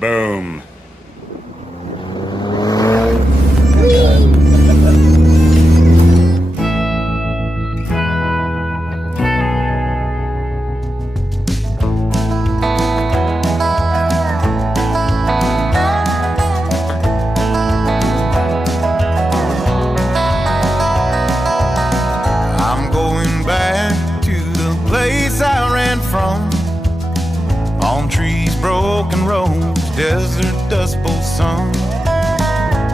Boom. I'm going back to the place I ran from. Palm trees, broken roads, desert dust bowl sun,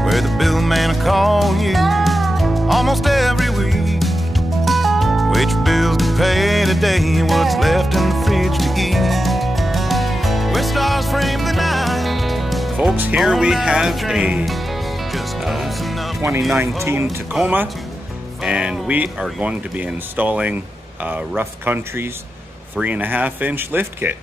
where the billman will call you almost every week. Which bills to pay today, what's left in the fridge to eat, where stars frame the night. Folks, here we have a 2019 Tacoma, and we are going to be installing Rough Country's 3.5-inch lift kit.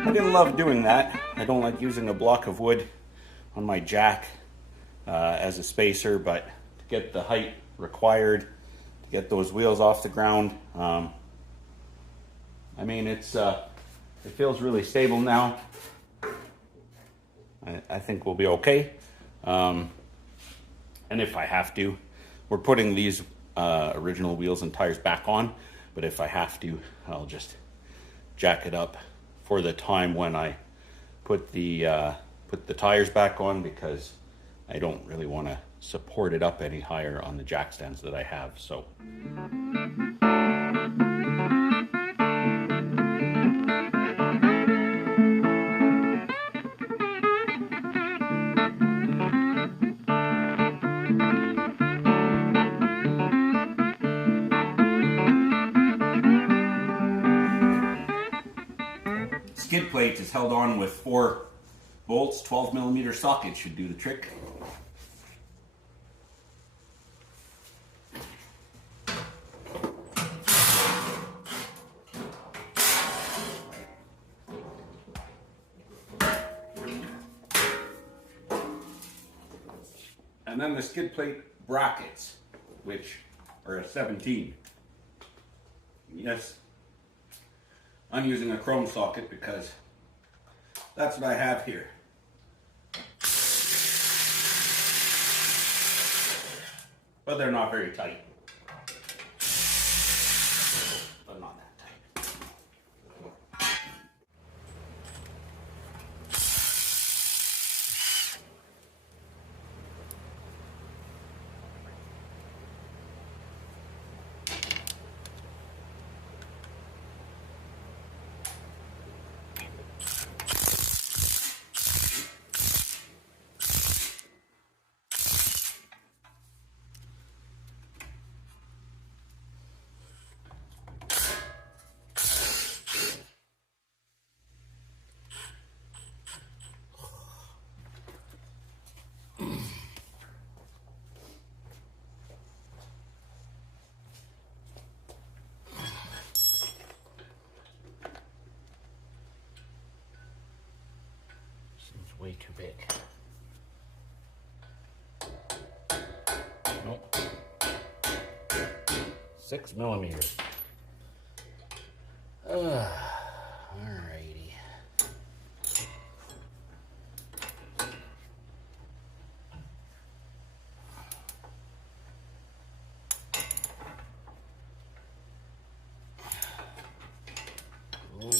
I didn't love doing that. I don't like using a block of wood on my jack as a spacer, but to get the height required to get those wheels off the ground, I mean, it feels really stable now. I think we'll be okay. And if I have to, we're putting these original wheels and tires back on, but if I have to, I'll just jack it up for the time when I put the tires back on, because I don't really want to support it up any higher on the jack stands that I have. So skid plate is held on with 4 bolts. 12mm socket should do the trick. And then the skid plate brackets, which are a 17. Yes, I'm using a chrome socket because that's what I have here. But they're not very tight. But not that tight. Way too big. Nope. 6mm. Alrighty. Oh boy.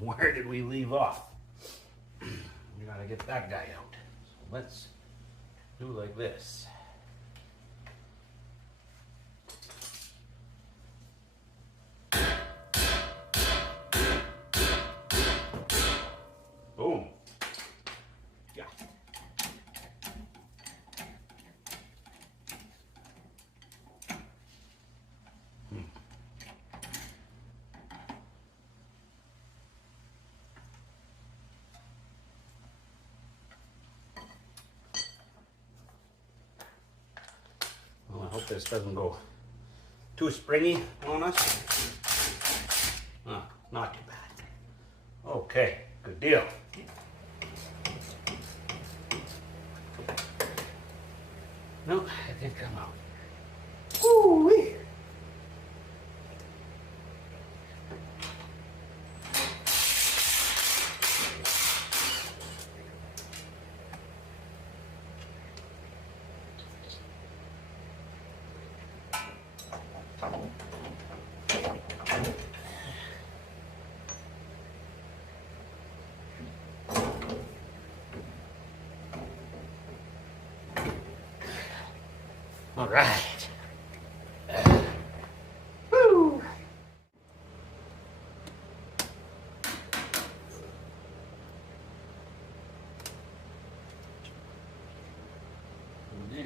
where did we leave off? We gotta get that guy out. So let's do like this. Boom. Yeah. Well, I hope this doesn't go too springy on us. Not too bad. Okay, good deal. No, I think I'm out. Woo-wee. All right. Woo. There.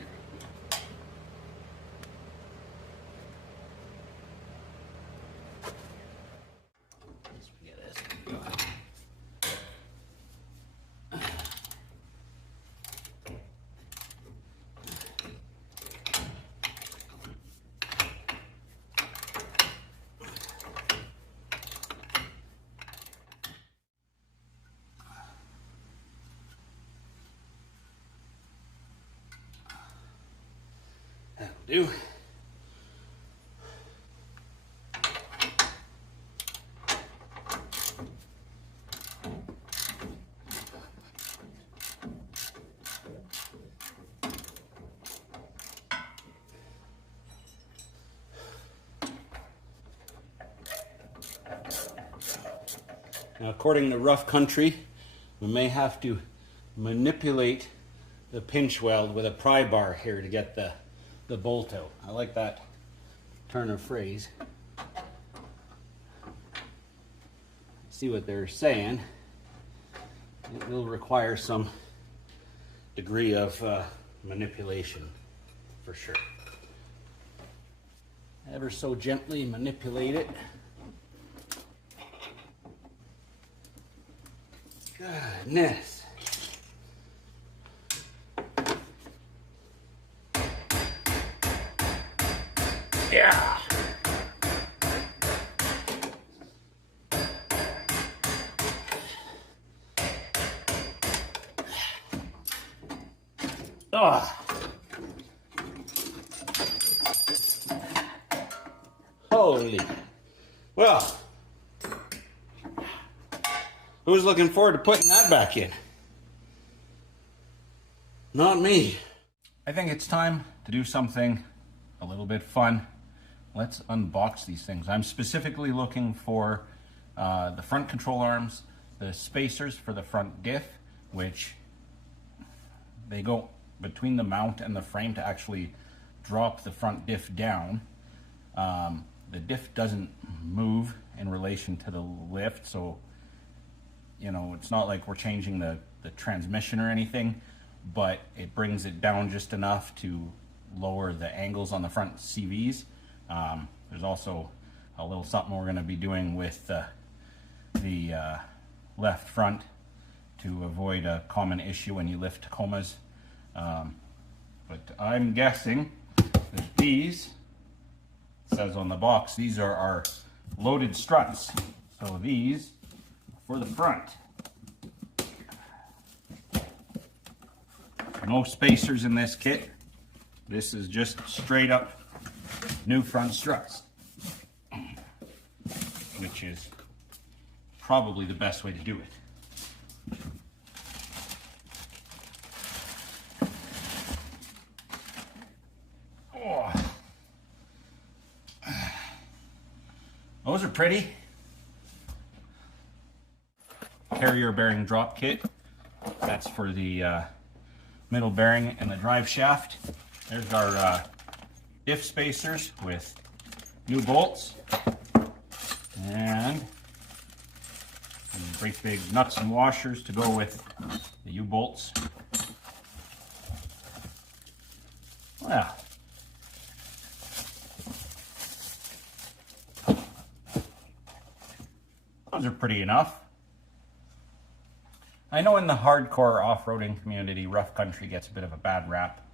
Let's get this going. That'll do. Now, according to Rough Country, we may have to manipulate the pinch weld with a pry bar here to get the bolt out. I like that turn of phrase. See what they're saying. It will require some degree of manipulation, for sure. Ever so gently manipulate it. Goodness. Yeah. Oh. Holy. Well, who's looking forward to putting that back in? Not me. I think it's time to do something a little bit fun. Let's unbox these things. I'm specifically looking for the front control arms, the spacers for the front diff, which they go between the mount and the frame to actually drop the front diff down. The diff doesn't move in relation to the lift, so you know, it's not like we're changing the transmission or anything, but it brings it down just enough to lower the angles on the front CVs. There's also a little something we're going to be doing with the left front to avoid a common issue when you lift Tacomas. But I'm guessing that these, it says on the box, these are our loaded struts. So these for the front. No spacers in this kit. This is just straight up new front struts, which is probably the best way to do it. Oh. Those are pretty. carrier bearing drop kit. That's for the middle bearing and the drive shaft. There's our diff spacers with new bolts and some great big nuts and washers to go with the U-bolts. Well, those are pretty enough. I know in the hardcore off-roading community, rough country gets a bit of a bad rap.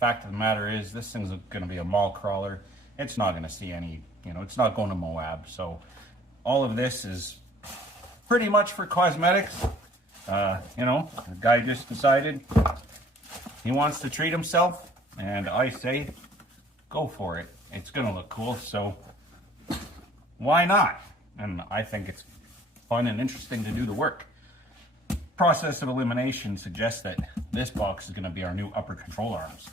Fact of the matter is, this thing's going to be a mall crawler. It's not going to see any, it's not going to Moab. So all of this is pretty much for cosmetics. The guy just decided he wants to treat himself, and I say, go for it. It's going to look cool, so why not? And I think it's fun and interesting to do the work. Process of elimination suggests that this box is going to be our new upper control arms.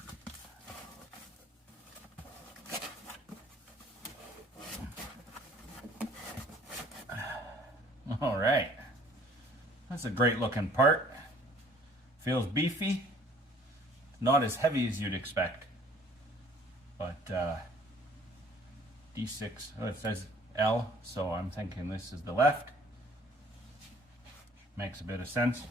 All right, that's a great looking part. Feels beefy, not as heavy as you'd expect, but D6, it says L, so I'm thinking this is the left. Makes a bit of sense.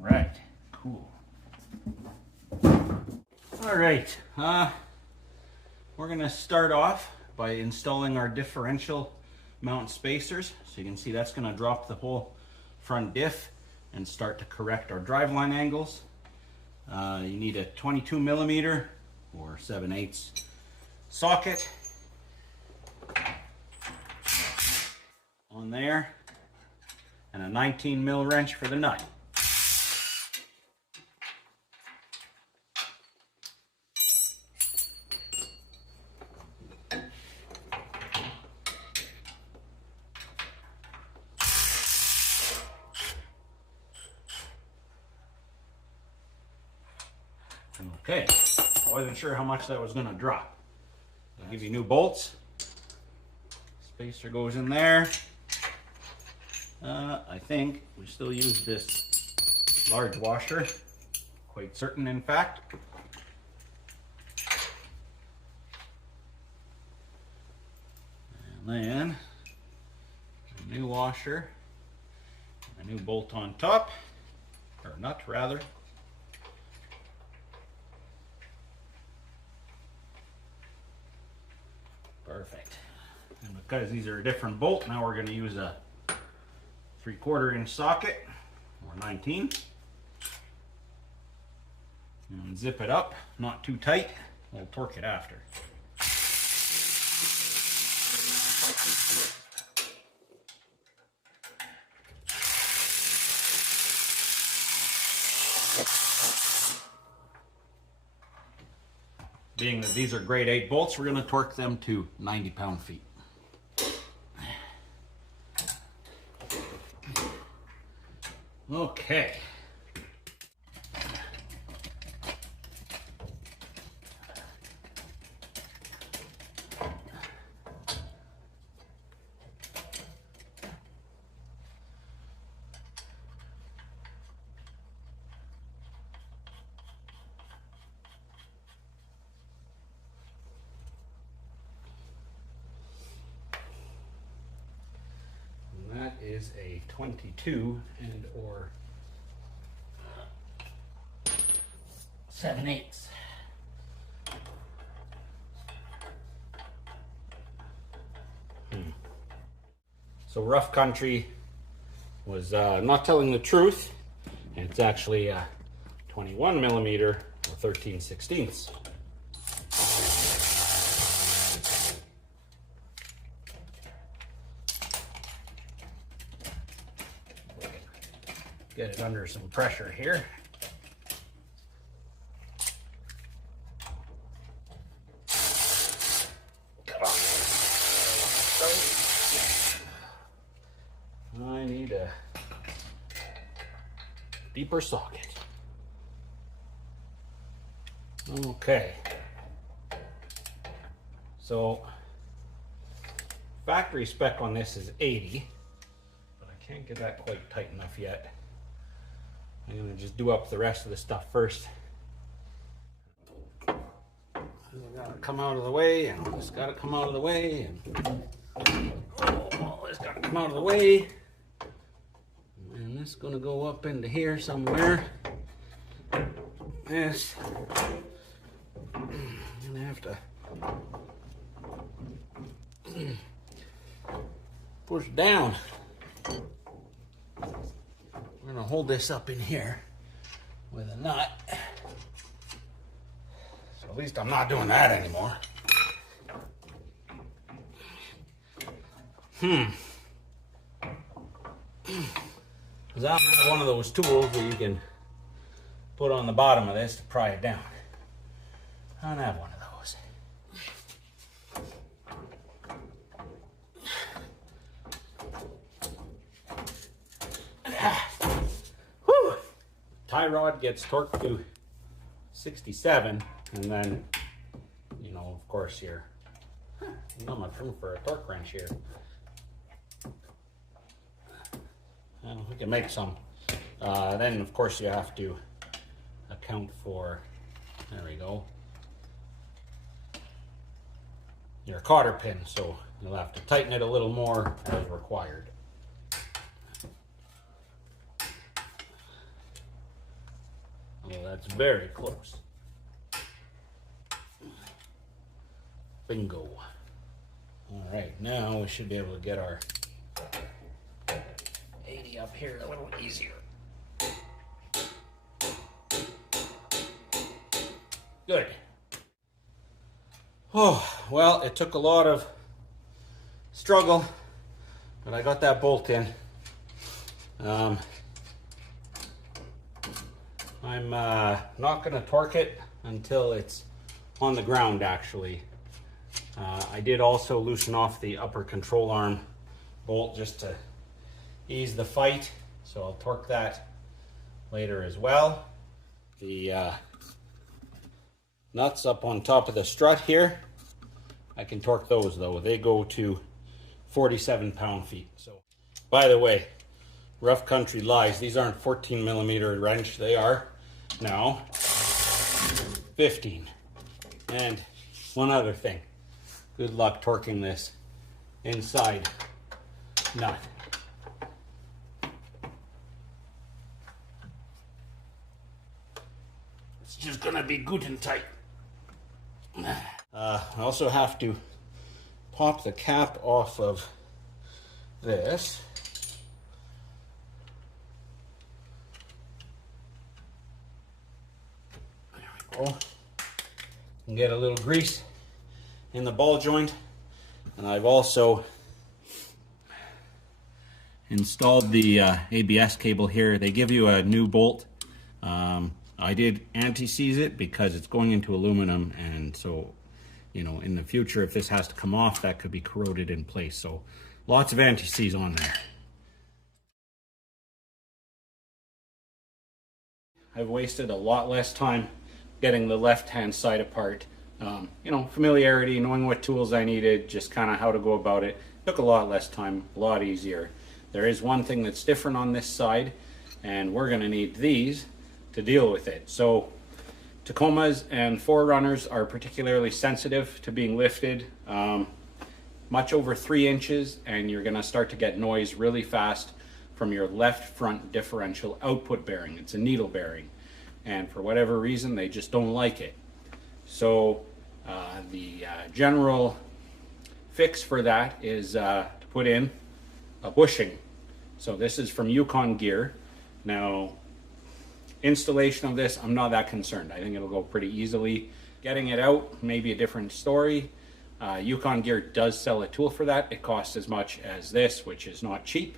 Right, cool. All right, we're gonna start off by installing our differential mount spacers. So you can see that's gonna drop the whole front diff and start to correct our driveline angles. You need a 22 millimeter or 7/8 socket on there, and a 19 mil wrench for the nut. Okay, I wasn't sure how much that was going to drop. I'll give you new bolts. Spacer goes in there. I think we still use this large washer. Quite certain, in fact. And then a new washer, a new bolt on top, or nut rather. Perfect. And because these are a different bolt, now we're going to use a 3/4 inch socket, or 19. And zip it up, not too tight. We'll torque it after. Being that these are grade 8 bolts, we're going to torque them to 90 pound-feet. Okay. That is a 22 and or 7/8. So rough country was not telling the truth. It's actually 21 millimeter or 13/16. Get it under some pressure here. Come on. I need a deeper socket. Okay. So factory spec on this is 80, but I can't get that quite tight enough yet. I'm gonna just do up the rest of the stuff first. This gotta come out of the way, and this gotta come out of the way, and this gotta come out of the way. And this is gonna go up into here somewhere. This, I'm gonna have to push down. We're gonna hold this up in here with a nut. So at least I'm not doing that anymore. Because I don't have one of those tools that you can put on the bottom of this to pry it down. I don't have one of those. Whew. Tie rod gets torqued to 67, and then, you know, of course, you're not much room for a torque wrench here. Well, we can make some. Then, of course, you have to account for, there we go, your cotter pin, so you'll have to tighten it a little more as required. Well, that's very close. Bingo. All right, now we should be able to get our 80 up here a little easier. Good. Oh, well, it took a lot of struggle, but I got that bolt in. I'm not going to torque it until it's on the ground, actually. I did also loosen off the upper control arm bolt just to ease the fight, so I'll torque that later as well. The nuts up on top of the strut here, I can torque those though. They go to 47 pound-feet. So, by the way, rough country lies, these aren't 14 millimeter wrench, they are now 15. And one other thing, good luck torquing this inside nut. It's just gonna be good and tight. I also have to pop the cap off of this. There we go. And get a little grease in the ball joint. And I've also installed the ABS cable here. They give you a new bolt. I did anti-seize it because it's going into aluminum, and so, you know, in the future, if this has to come off, that could be corroded in place. So lots of anti-seize on there. I've wasted a lot less time getting the left-hand side apart. You know, familiarity, knowing what tools I needed, just kind of how to go about it. Took a lot less time, a lot easier. There is one thing that's different on this side, and we're going to need these to deal with it. So Tacomas and Forerunners are particularly sensitive to being lifted much over 3 inches, and you're going to start to get noise really fast from your left front differential output bearing. It's a needle bearing, and for whatever reason they just don't like it. So the general fix for that is to put in a bushing. So this is from Yukon Gear. Now, installation of this, I'm not that concerned. I think it'll go pretty easily. Getting it out, maybe a different story. Yukon Gear does sell a tool for that. It costs as much as this, which is not cheap.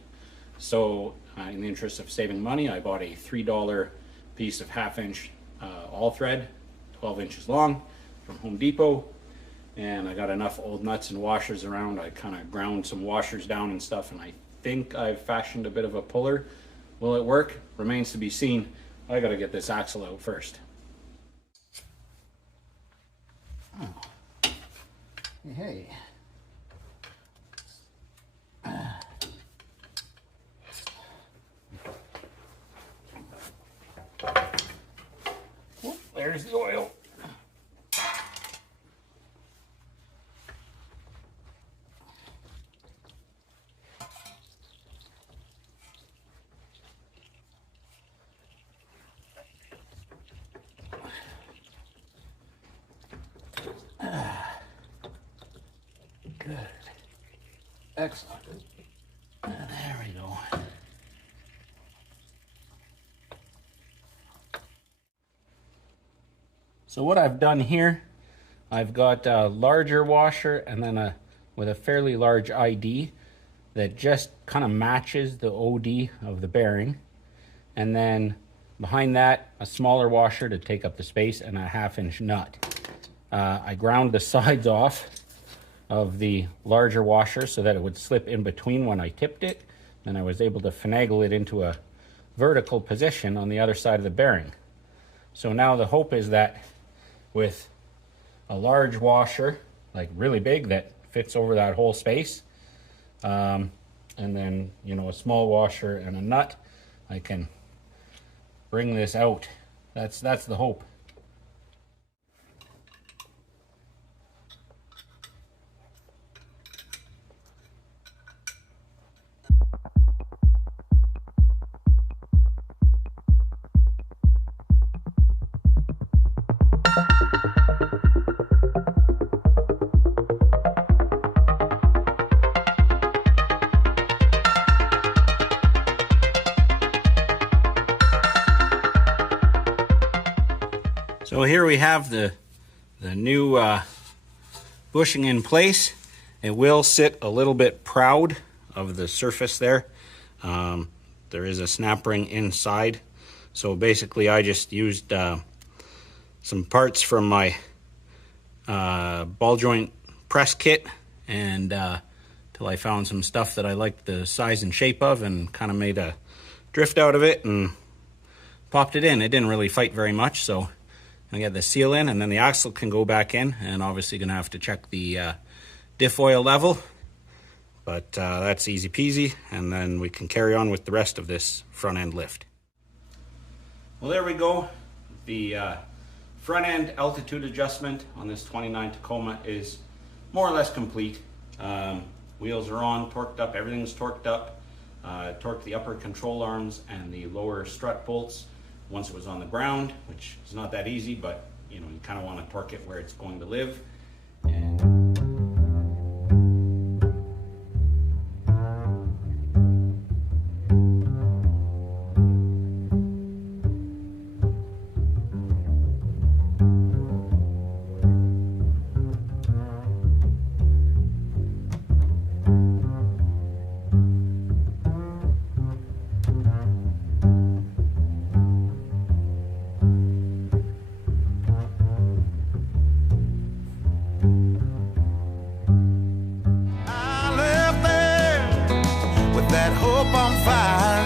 So in the interest of saving money, I bought a $3 piece of 1/2 inch all thread, 12 inches long, from Home Depot. And I got enough old nuts and washers around. I kind of ground some washers down and stuff, and I think I've fashioned a bit of a puller. Will it work? Remains to be seen. I gotta get this axle out first. Hey. Whoop, there's the oil. Good. Excellent. There we go. So what I've done here, I've got a larger washer and then with a fairly large ID that just kind of matches the OD of the bearing. And then behind that, a smaller washer to take up the space and a 1/2-inch nut. I ground the sides off of the larger washer so that it would slip in between when I tipped it. Then I was able to finagle it into a vertical position on the other side of the bearing. So now the hope is that with a large washer, like really big, that fits over that whole space, and then, you know, a small washer and a nut, I can bring this out. That's the hope. So here we have the new bushing in place. It will sit a little bit proud of the surface there. There is a snap ring inside. So basically I just used some parts from my ball joint press kit and till I found some stuff that I liked the size and shape of and kind of made a drift out of it and popped it in. It didn't really fight very much, so I get the seal in, and then the axle can go back in, and obviously gonna have to check the diff oil level, but that's easy peasy, and then we can carry on with the rest of this front end lift. Well, there we go. The front end altitude adjustment on this 29 Tacoma is more or less complete. Wheels are on, torqued up, everything's torqued up. Torqued the upper control arms and the lower strut bolts once it was on the ground, which is not that easy, but you know, you kind of want to torque it where it's going to live. That hope on fire,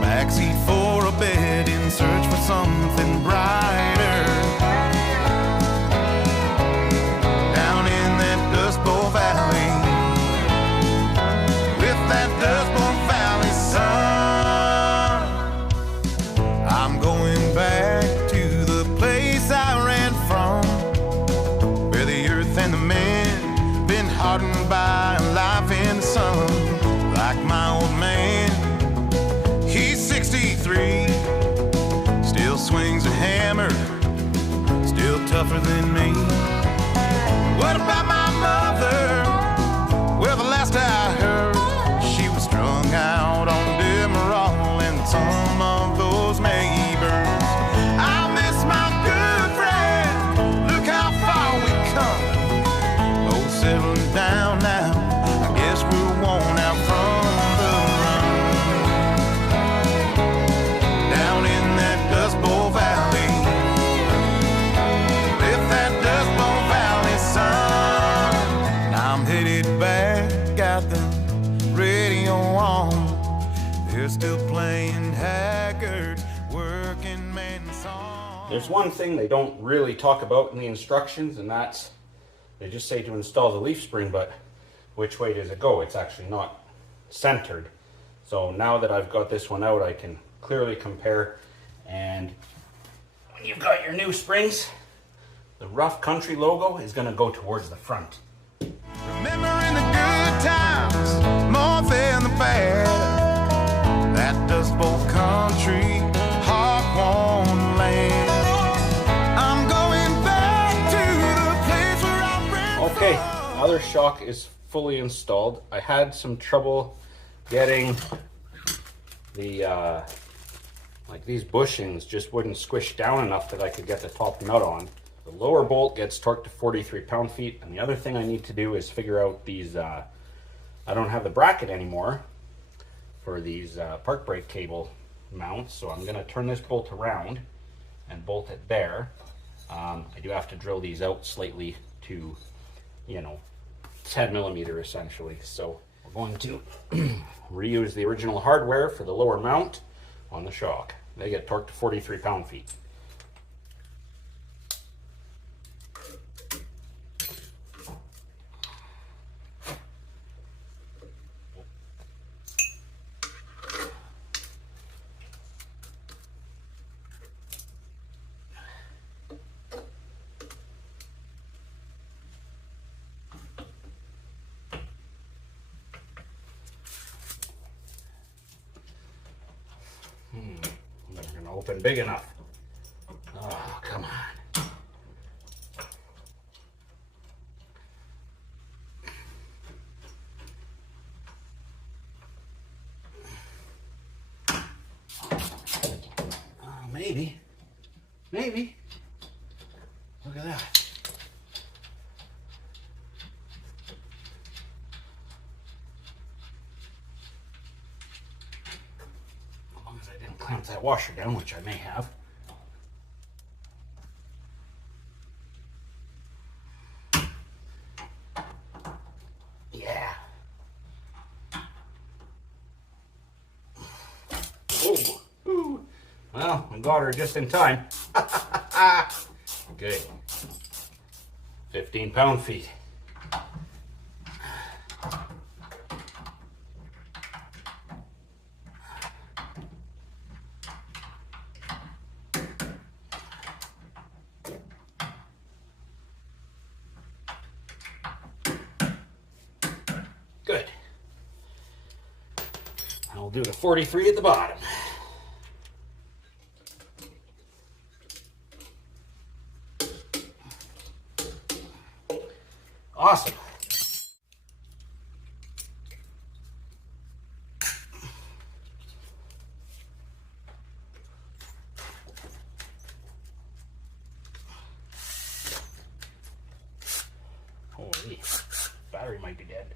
backseat for a bed in search for something brighter. Down in that Dust Bowl Valley, with that Dust Bowl Valley sun, I'm going back to the place I ran from, where the earth and the men been hardened by life in the sun. Like my old man, he's 63, still swings a hammer, still tougher than me. What about my mother? Well, the last I heard, she was strung out on Demerol and some of those neighbors. I miss my good friend, look how far we come. Oh, settling down now, I guess we're worn out from still playing Haggard working man song. There's one thing they don't really talk about in the instructions, and that's, they just say to install the leaf spring, but which way does it go? It's actually not centered. So now that I've got this one out, I can clearly compare. And when you've got your new springs, the Rough Country logo is going to go towards the front. Remembering the good times more than the bad. That Dust Bowl country, hard-won land. I'm going back to the place where I ran. Okay, other shock is fully installed. I had some trouble getting the like these bushings just wouldn't squish down enough that I could get the top nut on. The lower bolt gets torqued to 43 pound-feet, and the other thing I need to do is figure out these, I don't have the bracket anymore for these park brake cable mounts, so I'm gonna turn this bolt around and bolt it there. I do have to drill these out slightly to, 10 millimeter essentially. So we're going to reuse the original hardware for the lower mount on the shock. They get torqued to 43 pound-feet. Never gonna open big enough. Oh, come on. Oh, maybe. Look at that. Clamp that washer down, which I may have. Yeah. Oh. Ooh. Well, I got her just in time. Okay. 15 pound-feet. Good. I'll do the 43 at the bottom. Awesome. Holy, battery might be dead.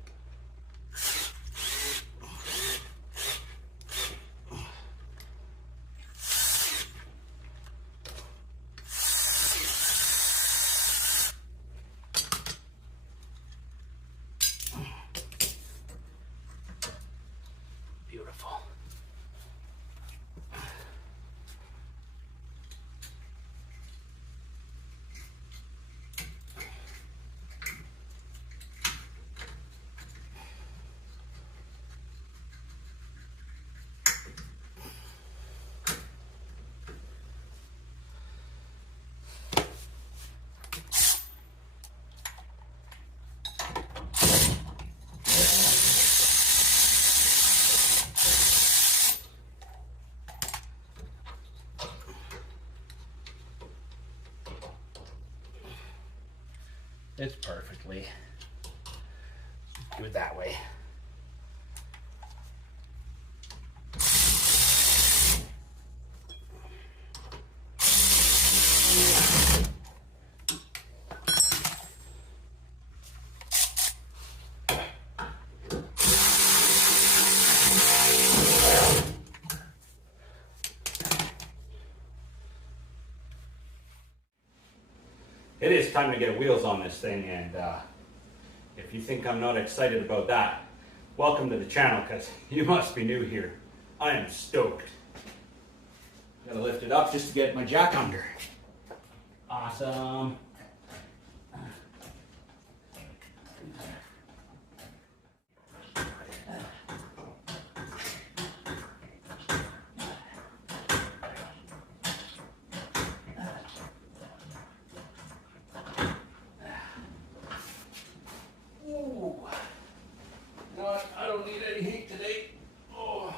Beautiful. It's perfectly. Do it that way. It is time to get wheels on this thing, and if you think I'm not excited about that, welcome to the channel, because you must be new here. I am stoked. I'm gonna lift it up just to get my jack under. Awesome. Ooh. No, I don't need any heat today. Oh.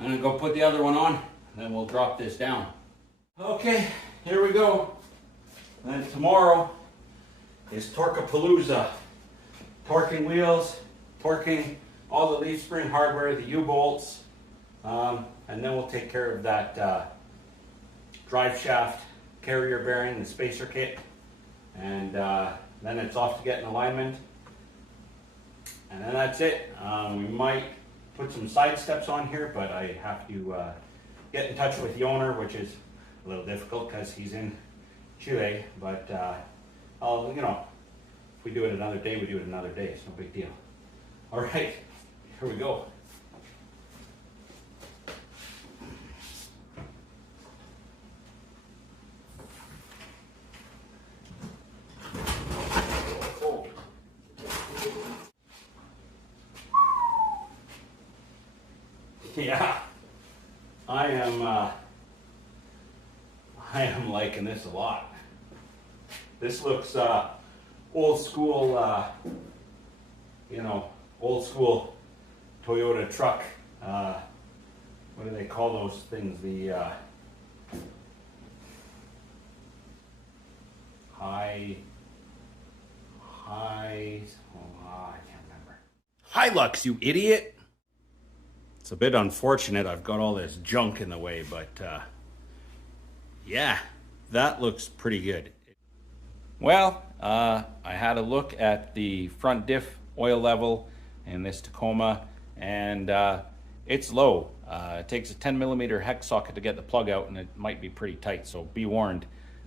I'm gonna go put the other one on, and then we'll drop this down. Okay, here we go. And tomorrow is Torkapalooza. Torquing wheels, torquing all the leaf spring hardware, the U-bolts, and then we'll take care of that drive shaft carrier bearing, the spacer kit, and then it's off to get in alignment. And then that's it. We might put some side steps on here, but I have to get in touch with the owner, which is a little difficult because he's in Chile, but I'll, you know, if we do it another day, we do it another day. It's no big deal. All right, here we go. Yeah, I am liking this a lot. This looks old school, you know, old school Toyota truck. What do they call those things? The I can't remember. Hilux, you idiot! It's a bit unfortunate I've got all this junk in the way, but yeah, that looks pretty good. Well, I had a look at the front diff oil level in this Tacoma, and it's low. It takes a 10mm hex socket to get the plug out, and it might be pretty tight, so be warned.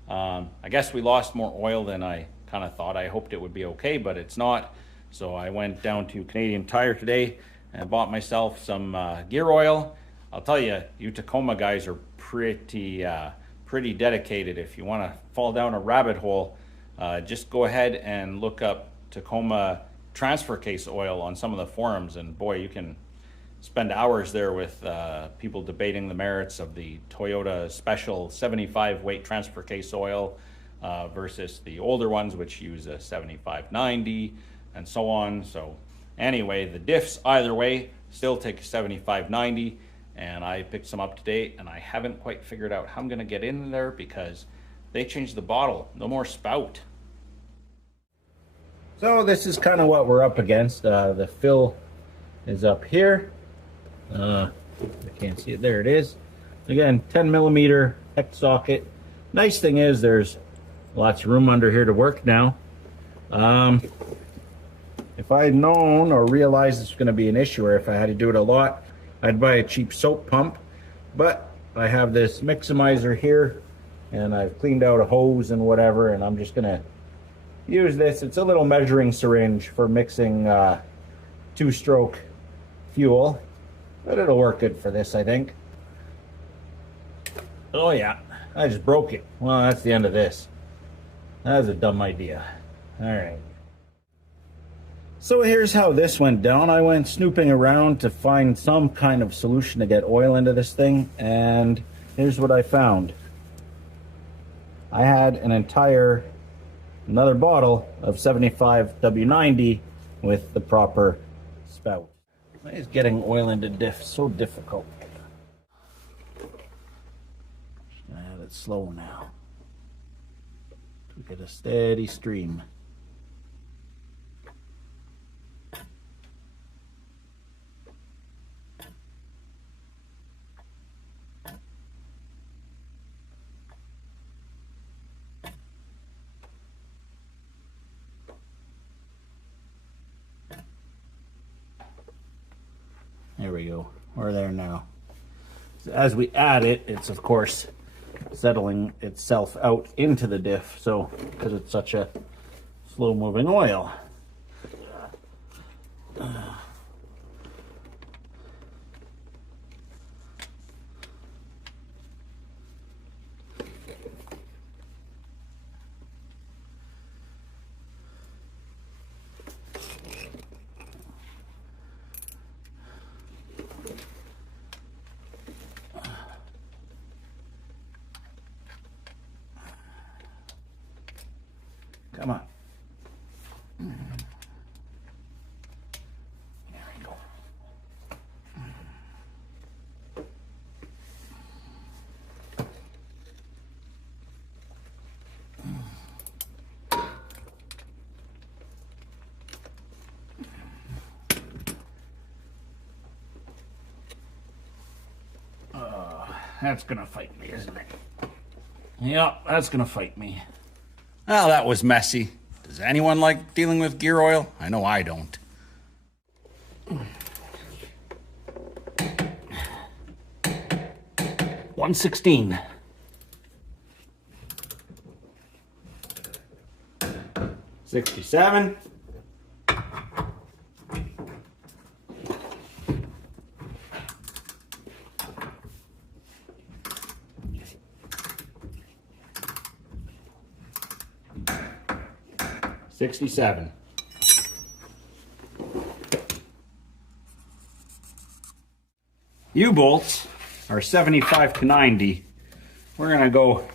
I guess we lost more oil than I kind of thought. I hoped it would be okay, but it's not. So I went down to Canadian Tire today and bought myself some gear oil. I'll tell you, you Tacoma guys are pretty dedicated. If you want to fall down a rabbit hole, just go ahead and look up Tacoma transfer case oil on some of the forums, and boy, you can spend hours there with people debating the merits of the Toyota special 75 weight transfer case oil versus the older ones, which use a 7590 and so on. So anyway, the diffs either way still take a 7590, and I picked some up today, and I haven't quite figured out how I'm going to get in there because they changed the bottle. No more spout. So this is kind of what we're up against. The fill is up here. I can't see it. There it is. Again, 10mm hex socket. Nice thing is there's lots of room under here to work now. If I had known or realized this was going to be an issue, or if I had to do it a lot, I'd buy a cheap soap pump. But I have this miximizer here, and I've cleaned out a hose and whatever, and I'm just going to use this. It's a little measuring syringe for mixing two-stroke fuel, but it'll work good for this, I think. Oh yeah, I just broke it. Well, that's the end of this. That was a dumb idea. All right. So here's how this went down. I went snooping around to find some kind of solution to get oil into this thing, and here's what I found. I had another bottle of 75 W90 with the proper spout. Why is getting oil into diff so difficult? I have it slow now to get a steady stream. There we go. We're there now. As we add it, it's of course settling itself out into the diff, so because it's such a slow moving oil. Come on. There we go. That's gonna fight me, isn't it? Yep, that's gonna fight me. Well, that was messy. Does anyone like dealing with gear oil? I know I don't. $1.16. 67. 67. U-bolts are 75 to 90. We're gonna go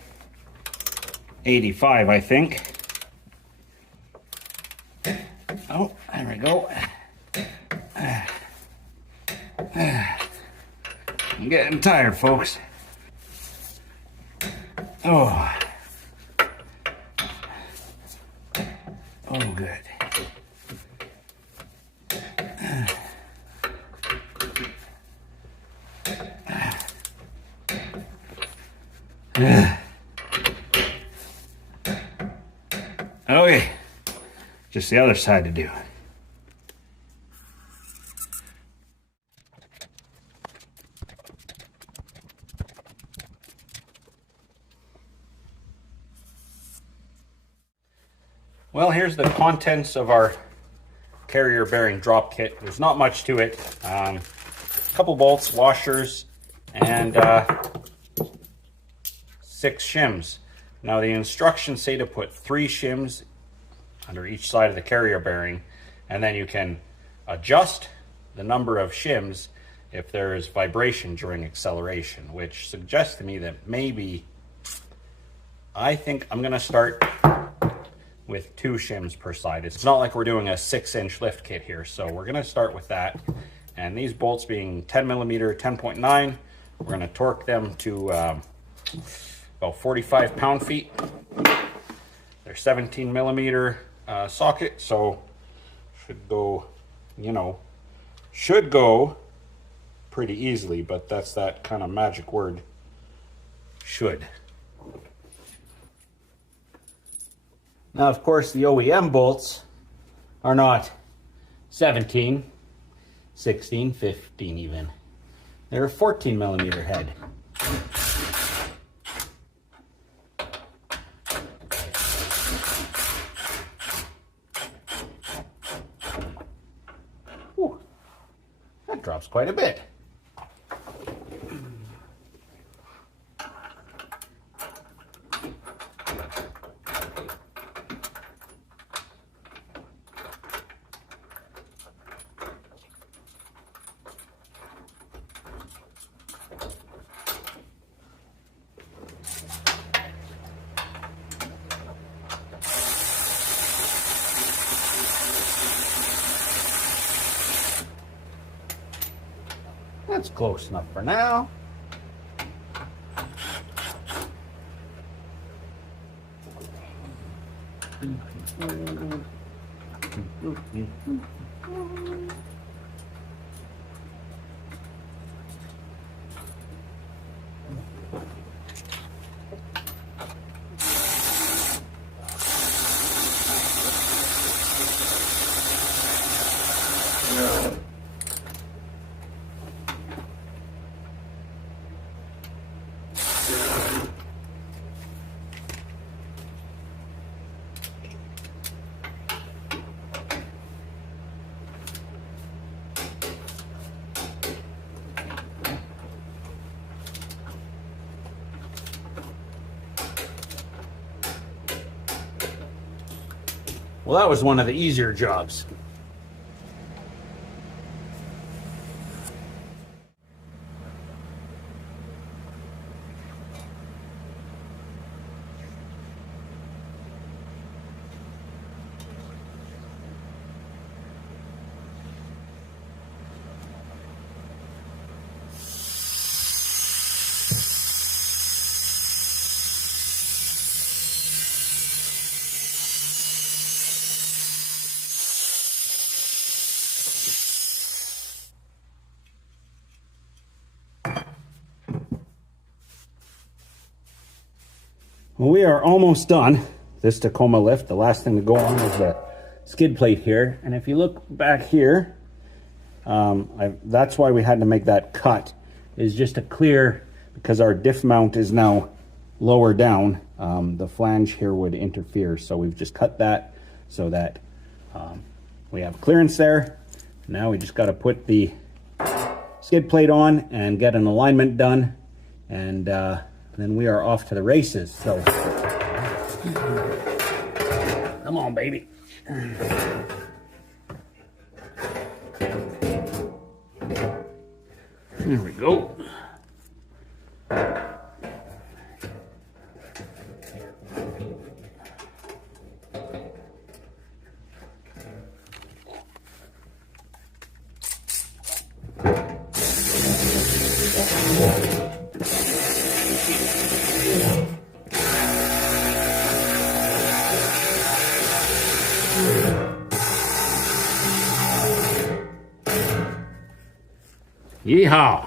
85, I think. Oh, there we go. I'm getting tired, folks. Oh. Oh, good. Okay, just the other side to do. Well, here's the contents of our carrier bearing drop kit. There's not much to it. A couple bolts, washers, and 6 shims. Now the instructions say to put 3 shims under each side of the carrier bearing, and then you can adjust the number of shims if there is vibration during acceleration, which suggests to me that maybe I think I'm gonna start with 2 shims per side. It's not like we're doing a 6-inch lift kit here, so we're gonna start with that. And these bolts being 10 millimeter, 10.9, we're gonna torque them to about 45 pound-feet. They're 17 millimeter socket, so should go, you know, should go pretty easily, but that's that kind of magic word, should. Now, of course, the OEM bolts are not 17, 16, 15 even. They're a 14 millimeter head. Whew, that drops quite a bit. That's close enough for now. Well, that was one of the easier jobs. Well, we are almost done this Tacoma lift. The last thing to go on is the skid plate here. And if you look back here, that's why we had to make that cut, is just to clear, because our diff mount is now lower down. The flange here would interfere. So we've just cut that so that we have clearance there. Now we just got to put the skid plate on and get an alignment done. And then we are off to the races. So, come on, baby. There we go. Yeehaw!